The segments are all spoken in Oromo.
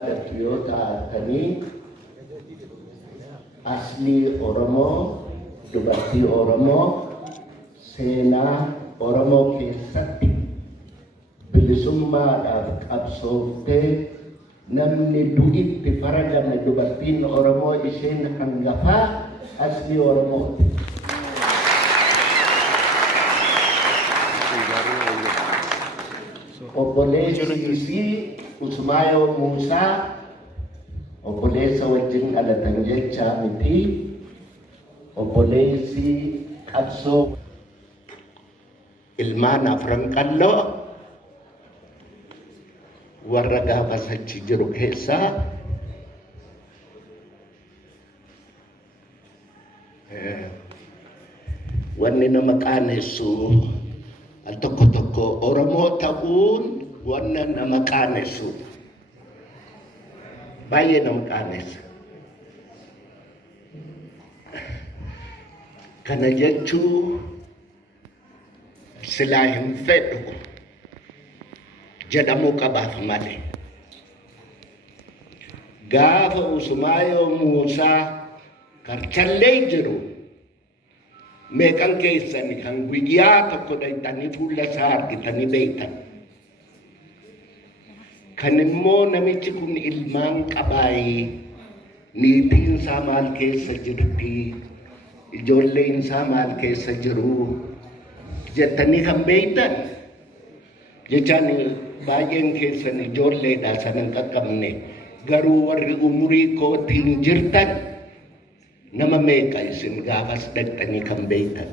Toyota kami asli Oromo, dubartii Oromoo, seenaa Oromoo keessatti bilisummaadhaaf qabsooftee namni du'itti faradame dubartiin Oromoo isheen hangafaa asli Oromooti. Obboleessi Usmaayoo Muusaa obboleessa wajjin dhalatan jechaa miti. Obboleessi qabsoo ilmaan afran qalloo warra gaafas achi jiru keessaa wanni nama qaanessu al tokko tokko Oromoo ta'uun wanna nama qaanessu baay'ee nama qaanessa. Kana jechuu silaa hin fedhu jedhamuu qabaaf malee. Gaafa Usmaayoo Muusaa karchallee jiru meeqan keessani kan guyyaa tokko dhayxanii fuula isaa argitanii beektan? Kan immoo namichi kun ilmaan qabaayee niitiin isaa maal keessa jirti, ijoolleen isaa maal keessa jiru jettanii kan beektan? Jechaan baay'een keessan ijoolleedha sanan qaqqabne, garuu warri umurii kootiin jirtan nama meeqa isin gaafas dhaqxanii kan beektan?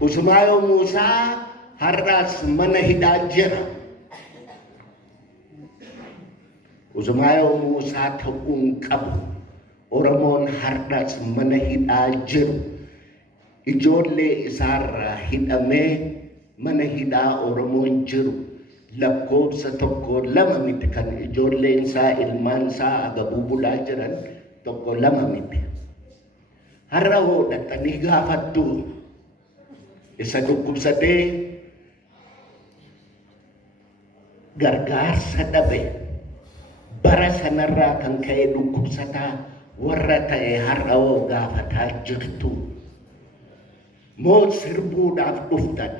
Usmaayoo Muusaa har'aas mana hidhaa jira. Usmaayoo Muusaa ta'uun qabu. Oromoon har'aas mana hidhaa jiru. Ijoollee isaarraa hidhamee mana hidhaa Oromoon jiru lakkoofsa tokko lama miti. Kan ijoolleen isaa ilmaan isaa agabuu bulaa jiran tokko lama miti. Har'a hoo dhaqanii gaafattu isa dhukkubsatee gargaarsa dhabe bara sanarraa kan ka'e dhukkubsataa warra ta'e har'a hoo gaafataa jirtu moo sirbuudhaaf dhuftan?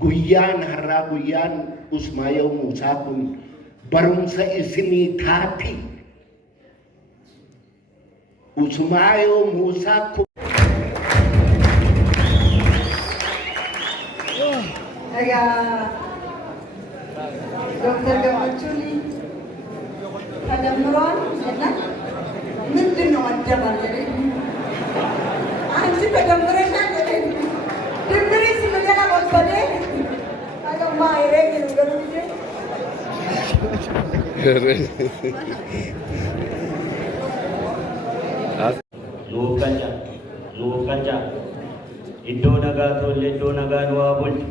Guyyaan har'aa guyyaan Usmaayoo Muusaa kun barumsa isinii taati. Usmaayoo Muusaa kun ዶክተር ገመቹን ተደምሯል እና ምንድን ነው አደባባይ አንቺ ተደምረሻል ድምሪ ሲመለና ወጥበዴ አገማ ይረግ ነው Lukaja iddoo nagaa tolle iddoo nagaa nu haa bulchu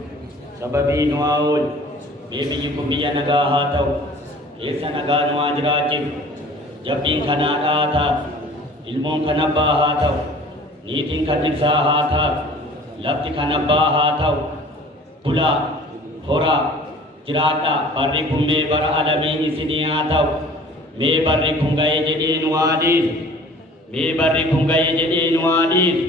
sababii nu haa oolu biyyi kun biyya nagaa haa ta'u keessa nagaa nu haa jiraachisu jabbiin kanaa dhaataa ilmoon kan abbaa haa ta'u niitiin kan dhirsaa haa taatu lafti kan abbaa haa ta'u bulaa horaa jiraadhaa barri kun mee bara alamiin isinii haa ta'u mee barri kun ga'ee jedhee nu haa dhiisu mee barri kun ga'ee jedhee nu haa dhiisu